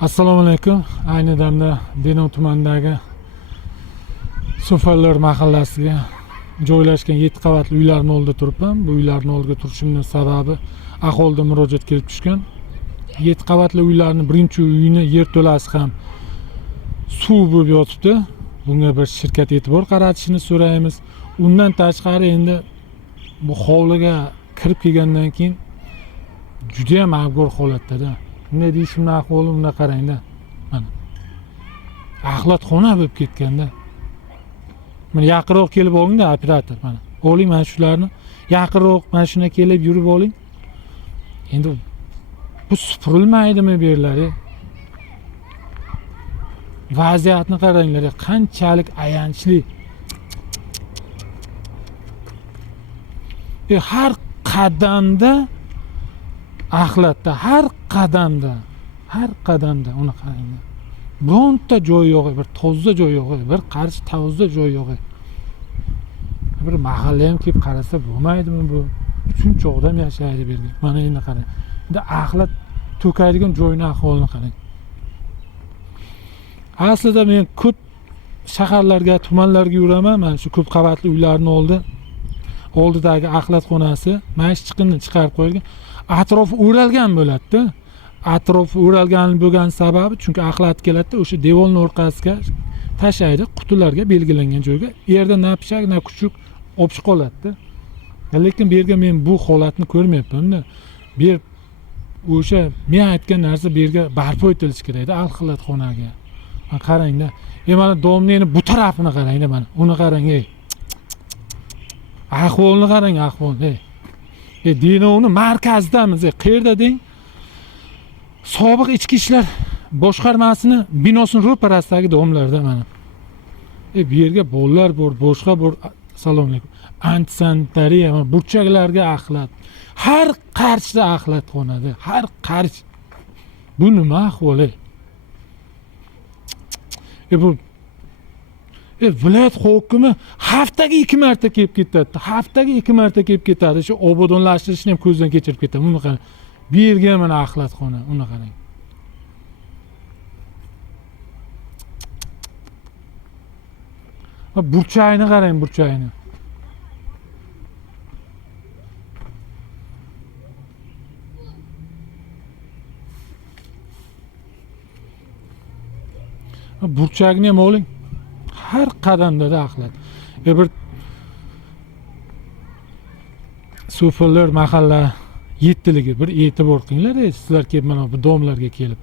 Assalomu alaykum. Ayni damda Denov tumanidagi So'fallar mahallasiga joylashgan 7 qavatli uylarning oldida turibman. Bu uylarning oldiga turishimning sababi aholidan murojaat kelib tushgan. 7 qavatli uylarning birinchi uyini yerto'lasi ham suv bo'lib yotibdi. Bunga bir shirkat e'tibor qaratishini so'raymiz. Undan tashqari endi bu hovliga kirib kelgandan keyin juda ham abgor holatda. Nima deyishimni ahvoli unda qarangda. Mana. Axlatxona bo'lib ketganda. Mana yaqinroq kelib olingda operator mana. Oling mana shularni yaqinroq mashina kelib yurib oling. Endi bu supurilmaydimi bu yerlar? Vaziyatni qaranglar, qanchalik ayanchli. Har qadamda axlatda, har qadamda uni qaranglar. Bironta joy yo'q, bir toza joy yo'q, bir qarshi toza joy yo'q. Bir mahalla ham kelib qarasa bo'lmaydimi bu? Shuncha odam yashaydi bu yerda. Mana endi qarang. Endi axlat to'kaydigan joyni ahvolini qarang. Aslida men ko'p shaharlarga, tumanlarga yuraman. Mana shu ko'p qavatli uylarning oldidagi axlatxonasi mana shu chiqindini chiqarib qo'yilgan. Atrof o'ralgan bo'ladi-da. Atrof o'ralgan bo'lgan sababi chunki axlat keladi, o'sha devorning orqasiga tashlaydi, qutilarga belgilangan joyga. Yerda na pishak, na kuchuk olib chiqib qoladi-da. Lekin bu yerga men bu holatni ko'rmayapman-da. Bu yer o'sha men aytgan narsa bu yerga barpo etilishi kerak-da, axlatxonaga. Mana qarangda. Mana domneni bu tarafini qarangda mana. Uni qarang, ey. Ahvolni qarang, ahvolni. Denovni markazidamiz, qayerda deng? Sobiq ichki ishlar boshqarmasining binosining ro'parasidagi domlarda mana. Bu yerga bolalar bor, boshqa bor. Assalomu alaykum. Antisanitariya, burchaklarga axlat. Har qarshida axlatxonada, har qarsh. Bu nima ahvoli? Bu viloyat hokimi haftaga 2 marta kelib ketadi. Haftaga 2 marta kelib ketadi. Shu obodonlashtirishni ham ko'zdan kechirib ketadi. Buni qarang. Bu yerga mana axlatxona, uni qarang. Burchagini qarang, burchagini. Burchagini ham oling. Har qadamda axlat. Bir So'fallar mahalla 7ligi bir e'tibor qilinglar, sizlar kelib mana bu domlarga kelib